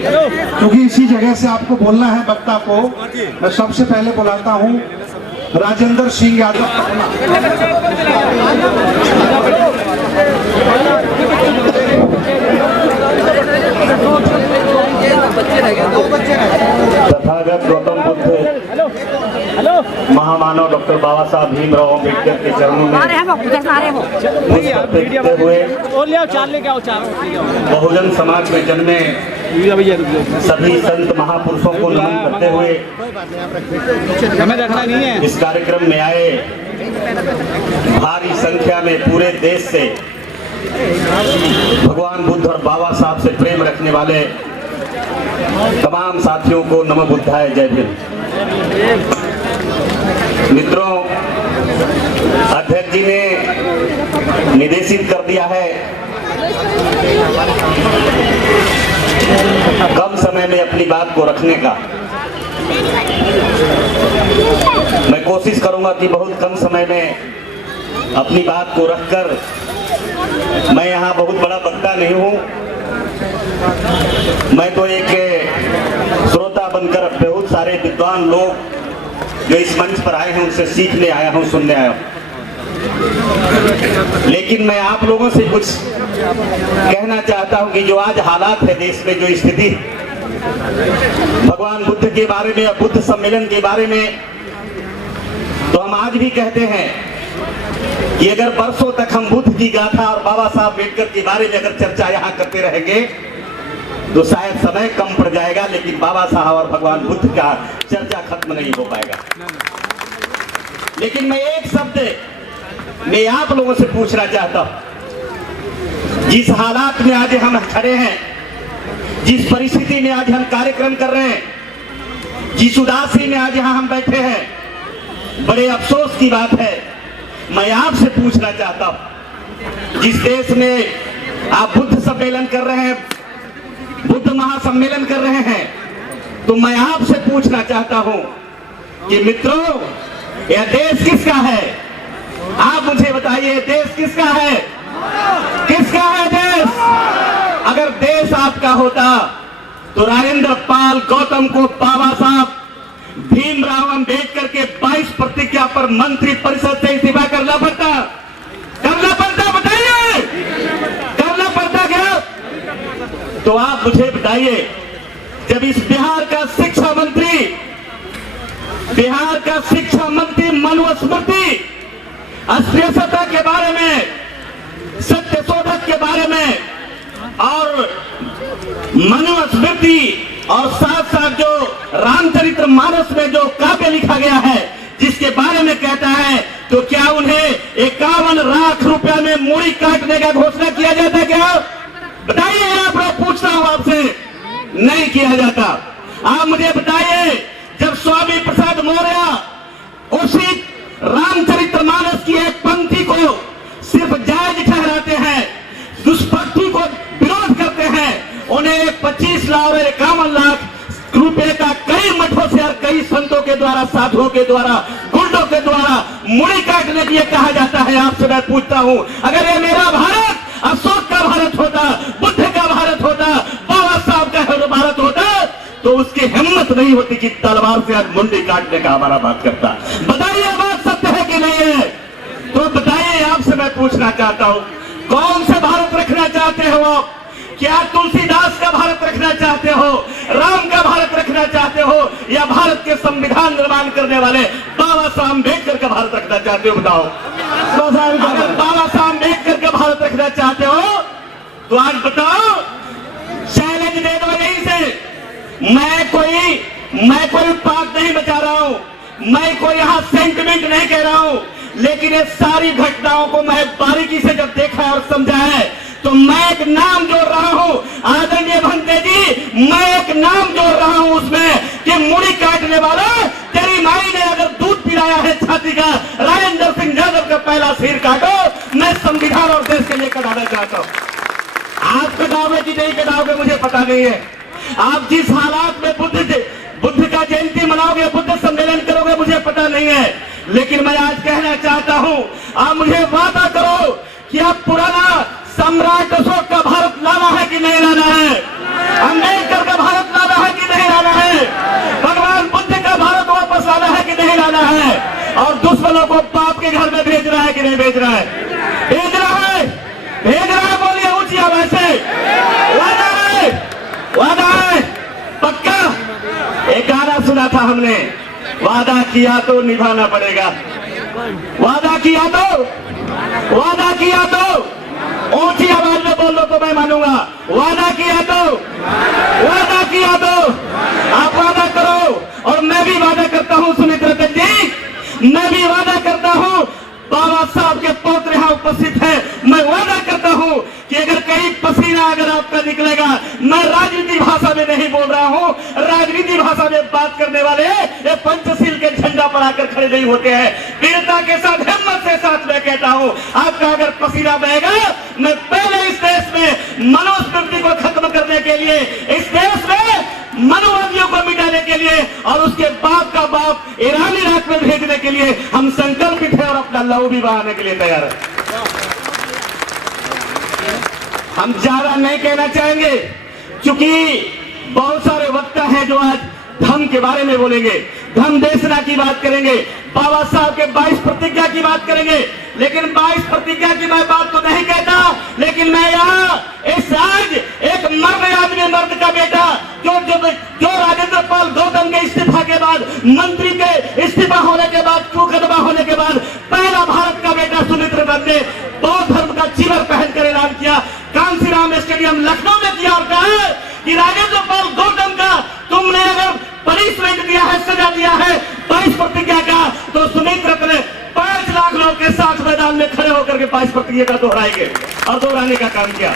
क्योंकि इसी जगह से आपको बोलना है वक्ता को। मैं सबसे पहले बुलाता हूं राजेंद्र सिंह यादव। तथागत गौतम बुद्ध महामानव डॉक्टर बाबा साहब भीमराव अम्बेडकर के चरणों में हुए बहुजन समाज में जन्मे सभी संत महापुरुषों को नमन करते हुए इस कार्यक्रम में आए भारी संख्या में पूरे देश से भगवान बुद्ध और बाबा साहब से प्रेम रखने वाले तमाम साथियों को नमो बुद्धाय, जय भीम। मित्रों, अध्यक्ष जी ने निर्देशित कर दिया है कम समय में अपनी बात को रखने का। मैं कोशिश करूंगा कि बहुत कम समय में अपनी बात को रखकर, मैं यहाँ बहुत बड़ा वक्ता नहीं हूँ, मैं तो एक श्रोता बनकर बहुत सारे विद्वान लोग जो इस मंच पर आए हैं उनसे सीखने आया हूँ, सुनने आया हूँ। लेकिन मैं आप लोगों से कुछ कहना चाहता हूँ कि जो आज हालात है देश में, जो स्थिति भगवान बुद्ध के बारे में, बुद्ध सम्मेलन के बारे में, तो हम आज भी कहते हैं कि अगर बरसों तक हम बुद्ध की गाथा और बाबा साहब अम्बेडकर के बारे में अगर चर्चा यहाँ करते रहेंगे तो शायद समय कम पड़ जाएगा, लेकिन बाबा साहब और भगवान बुद्ध का चर्चा खत्म नहीं हो पाएगा। लेकिन मैं एक शब्द मैं आप लोगों से पूछना चाहता हूं, जिस हालात में आज हम खड़े हैं, जिस परिस्थिति में आज हम कार्यक्रम कर रहे हैं, जिस उदासी में आज यहाँ हम बैठे हैं, बड़े अफसोस की बात है। मैं आपसे पूछना चाहता हूं, जिस देश में आप बुद्ध सम्मेलन कर रहे हैं, बुद्ध महासम्मेलन कर रहे हैं, तो मैं आपसे पूछना चाहता हूं कि मित्रों, यह देश किसका है? आप मुझे बताइए, देश किसका है? किसका है देश? अगर देश आपका होता तो राजेंद्र पाल गौतम को बाबा साहब भीमराव अम्बेडकर के 22 प्रतिज्ञा पर मंत्री परिषद से इस्तीफा करना पड़ता। बताइए, करना पड़ता क्या? तो आप मुझे बताइए, जब इस बिहार का शिक्षा मंत्री मनुस्मृति अस्पृश्यता के बारे में, सत्यशोधक के बारे में और मनुस्मृति और साथ साथ जो रामचरितमानस में जो काव्य लिखा गया है जिसके बारे में कहता है, तो क्या उन्हें 51 लाख रुपया में मूड़ी काटने का घोषणा किया जाता क्या? बताइए, आप लोग, पूछता हूं आपसे, नहीं किया जाता। आप मुझे बताइए, जब स्वामी प्रसाद मौर्य उसी रामचरितमानस की एक पंक्ति को सिर्फ जायज ठहराते हैं, दुष्पक्ति को विरोध करते हैं, उन्हें 25 लाख और 51 लाख रुपए का कई मठों से और कई संतों के द्वारा, साधुओं के द्वारा, गुंडों के द्वारा मुड़ी काटने के लिए कहा जाता है। आपसे मैं पूछता हूं, अगर ये मेरा भारत अशोक का भारत होता, बुद्ध का भारत होता, बाबा साहब का भारत होता, तो उसकी हिम्मत नहीं होती कि तलवार से आज मुंडी काटने का हमारा बात करता। बताइए, बात सत्य है कि नहीं है? तो बताइए, आपसे मैं पूछना चाहता हूं, कौन सा भारत रखना चाहते हो आप? क्या तुलसीदास का भारत रखना चाहते हो, राम का भारत रखना चाहते हो, या भारत के संविधान निर्माण करने वाले बाबा साहब अम्बेडकर का भारत रखना चाहते हो? बताओ। अगर बाबा साहब अम्बेडकर का भारत रखना चाहते हो तो आज बताओ, चैलेंज दे दो यहीं से। मैं कोई उत्पाद नहीं बचा रहा हूं, मैं कोई यहाँ सेंटिमेंट नहीं कह रहा हूं, लेकिन ये सारी घटनाओं को मैं बारीकी से जब देखा और समझा है, तो मैं एक नाम जोड़ रहा हूं, आदरणीय भंते जी, मैं एक नाम जोड़ रहा हूं उसमें कि मुड़ी काटने वाला, तेरी माई ने अगर दूध पिलाया है छाती का, राजेंद्र सिंह यादव का पहला सिर काटो। मैं संविधान और देश के लिए कटाना चाहता हूं। आप कटाओगे कि नहीं कटाओगे मुझे पता नहीं है। आप जिस हालात में बुद्ध का जयंती मनाओगे, बुद्ध सम्मेलन करोगे, मुझे पता नहीं है, लेकिन मैं आज कहना चाहता हूं, आप मुझे वादा करो कि आप पुराना सम्राट अशोक का भारत लाना है कि नहीं लाना है? अम्बेडकर का भारत के घर में भेज रहा है कि नहीं भेज रहा है? भेज रहा है, भेज रहा है। बोलिए ऊंची आवाज से, वादा है, वादा है, पक्का। एक गाना सुना था हमने, वादा किया तो निभाना पड़ेगा, वादा किया तो, वादा किया तो ऊंची आवाज में बोल लो तो मैं मानूंगा। वादा किया तो, वादा किया तो आप वादा करो। और मैं भी वादा करता हूं सुमित रतन जी, मैं भी वादा करता हूं, बाबा साहब के पौत्र यहाँ उपस्थित है, मैं वादा करता हूं कि अगर कहीं पसीना अगर आपका निकलेगा, मैं राजनीति भाषा में नहीं बोल रहा हूं, राजनीति भाषा में बात करने वाले ये पंचशील के झंडा पर आकर खड़े नहीं होते हैं। वीरता के साथ, हिम्मत के साथ मैं कहता हूं, आपका अगर पसीना बहेगा, मैं पहले इस देश में मनुस्मृति को खत्म करने के लिए, इस देश में मनुवादियों को मिटाने के लिए और उसके बाप का बाप ईरान इराक में भेजने के लिए हम संकल्पित हैं और अपना लहू भी बहाने के लिए तैयार है। हम ज्यादा नहीं कहना चाहेंगे, क्योंकि बहुत सारे वक्ता हैं जो आज धर्म के बारे में बोलेंगे, धर्म देशना की बात करेंगे, बाबा साहब के 22 प्रतिज्ञा की बात करेंगे। लेकिन 22 प्रतिज्ञा की मैं बात तो नहीं कहता, लेकिन मैं यहाँ इस आज एक मर्द आदमी, मर्द का बेटा जो राजेंद्र पाल गौतम के इस्तीफा के बाद, मंत्री के इस्तीफा होने के बाद, मुकदमा होने के बाद पहला भारत का बेटा सुमित रतन ने बौद्ध धर्म का चिवर पहनकर ऐलान किया, कांसीराम स्टेडियम लखनऊ में किया और कहा कि राजेंद्र पाल गौतम का तुमने अगर पनिशमेंट दिया है, सजा दिया है 22 प्रतिज्ञा का, तो सुमित रतन 5 लाख लोग के साथ मैदान में खड़े होकर के 22 प्रतिज्ञा का दोहराएंगे और दोहराने का काम किया।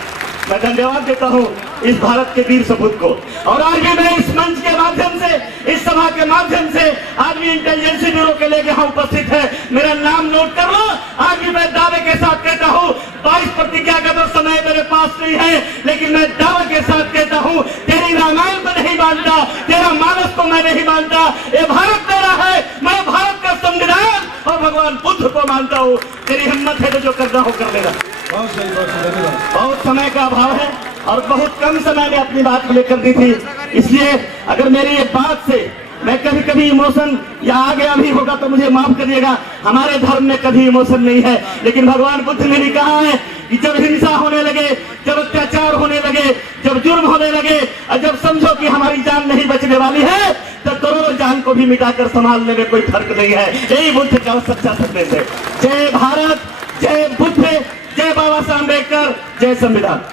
मैं धन्यवाद देता हूं इस भारत के वीर सपूत को। और आज भी मैं इस मंच के माध्यम से, इस सभा के माध्यम से, आज भी इंटेलिजेंस ब्यूरो के लेके यहाँ उपस्थित है, मेरा नाम नोट कर लो। आज भी मैं दावे के साथ कहता हूँ, 22 प्रतिज्ञा का तो समय मेरे पास नहीं है, लेकिन मैं दावे के साथ कहता हूँ, तेरी रामायण को नहीं मानता, तेरा मानस को मैं नहीं मानता, ये भारत मेरा है, मैं भारत का संविधान और भगवान बुद्ध को मानता हूँ। तेरी हिम्मत है तो जो करना हो कर लेना। बहुत सही, बहुत सही, धन्यवाद। बहुत समय का अभाव है और बहुत कम समय में अपनी बात को लेकर दी थी, इसलिए अगर मेरी ये बात से मैं कभी कभी इमोशन या आ गया भी होगा तो मुझे माफ करिएगा। हमारे धर्म में कभी इमोशन नहीं है, लेकिन भगवान बुद्ध ने भी कहा है कि जब हिंसा होने लगे, जब अत्याचार होने लगे, जब जुर्म होने लगे और जब समझो कि हमारी जान नहीं बचने वाली है, तो करोड़ों जान को भी मिटाकर संभालने में कोई फर्क नहीं है। यही बुद्ध का सच्चा संदेश है। जय भारत, जय बुद्ध, जय बाबा साहब अम्बेडकर, जय संविधान।